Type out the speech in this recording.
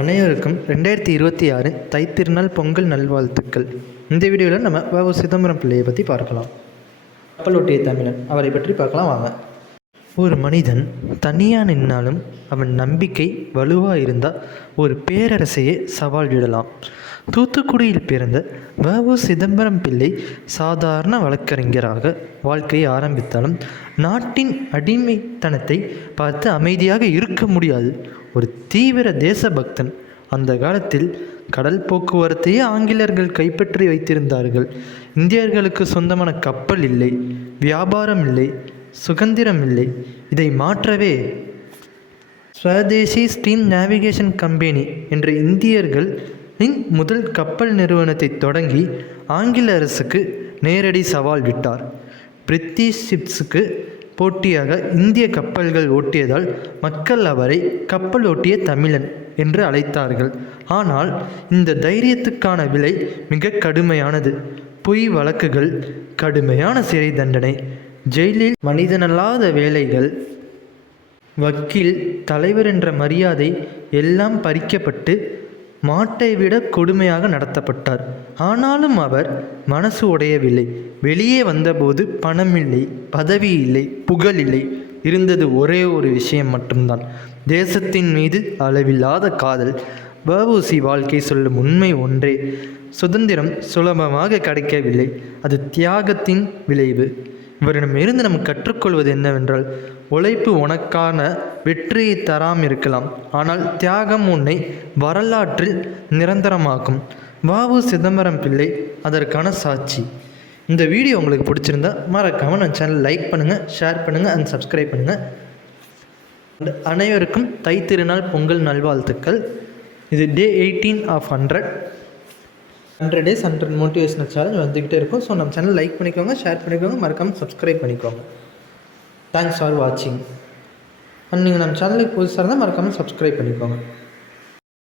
அனைவருக்கும் 2026 தைத்திருநாள் பொங்கல் நல்வாழ்த்துக்கள். இந்த வீடியோவில் நம்ம வ.உ. சிதம்பரம் பிள்ளையை பற்றி பார்க்கலாம். கப்பலோட்டிய தமிழன் அவரை பற்றி பார்க்கலாம் வாங்க. ஒரு மனிதன் தனியாக நின்னாலும் அவன் நம்பிக்கை வலுவாக இருந்தால் ஒரு பேரரசையே சவால் விடலாம். தூத்துக்குடியில் பிறந்த வ.உ. சிதம்பரம் பிள்ளை சாதாரண வழக்கறிஞராக வாழ்க்கையை ஆரம்பித்தாலும் நாட்டின் அடிமைத்தனத்தை பார்த்து அமைதியாக இருக்க முடியாது. ஒரு தீவிர தேசபக்தன். அந்த காலத்தில் கடல் போக்குவரத்தையே ஆங்கிலேயர்கள் கைப்பற்றி வைத்திருந்தார்கள். இந்தியர்களுக்கு சொந்தமான கப்பல் இல்லை, வியாபாரம் இல்லை, சுதந்திரம் இல்லை. இதை மாற்றவே ஸ்வதேசி ஸ்டீம் நேவிகேஷன் கம்பெனி என்ற இந்தியர்களின் முதல் கப்பல் நிறுவனத்தை தொடங்கி ஆங்கில அரசுக்கு நேரடி சவால் விட்டார். பிரிட்டிஷ் ஷிப்ஸுக்கு போட்டியாக இந்திய கப்பல்கள் ஓட்டியதால் மக்கள் அவரை கப்பல் ஓட்டிய தமிழன் என்று அழைத்தார்கள். ஆனால் இந்த தைரியத்துக்கான விலை மிக கடுமையானது. பொய் வழக்குகள், கடுமையான சிறை தண்டனை, ஜெயிலில் மனிதனல்லாத வேலைகள், வக்கீல், தலைவர் என்ற மரியாதை எல்லாம் பறிக்கப்பட்டு மாட்டை விட கொடுமையாக நடத்தப்பட்டார். ஆனாலும் அவர் மனசு உடையவில்லை. வெளியே வந்தபோது பணம் இல்லை, பதவி இல்லை, புகழ் இல்லை. இருந்தது ஒரே ஒரு விஷயம் மட்டும்தான், தேசத்தின் மீது அளவில்லாத காதல். வ.உ.சி. வாழ்க்கை சொல்லும் உண்மை ஒன்றே, சுதந்திரம் சுலபமாக கிடைக்கவில்லை, அது தியாகத்தின் விளைவு. இவரிடமிருந்து நம்ம கற்றுக்கொள்வது என்னவென்றால், உழைப்பு உனக்கான வெற்றியை தராமல் இருக்கலாம், ஆனால் தியாகம் உன்னை வரலாற்றில் நிரந்தரமாக்கும். வ.உ. சிதம்பரம் பிள்ளை அதற்கான சாட்சி. இந்த வீடியோ உங்களுக்கு பிடிச்சிருந்தா மறக்காமல் நம்ம சேனல் லைக் பண்ணுங்கள், ஷேர் பண்ணுங்கள் அண்ட் சப்ஸ்கிரைப் பண்ணுங்கள். அனைவருக்கும் தைத்திருநாள் பொங்கல் நல்வாழ்த்துக்கள். இது டே 18 of 100 days 100 மோட்டிவேஷனல் சேலஞ்ச் வந்துக்கிட்டே இருக்கும். ஸோ நம்ம சேனல் லைக் பண்ணிக்கோங்க, ஷேர் பண்ணிக்கோங்க, மறக்காமல் சப்ஸ்கிரைப் பண்ணிக்கோங்க. தேங்க்ஸ் ஃபார் வாட்சிங். அண்ட் நீங்கள் நம்ம சேனலுக்கு புதுசாக இருந்தால் மறக்காமல் சப்ஸ்கிரைப் பண்ணிக்கோங்க.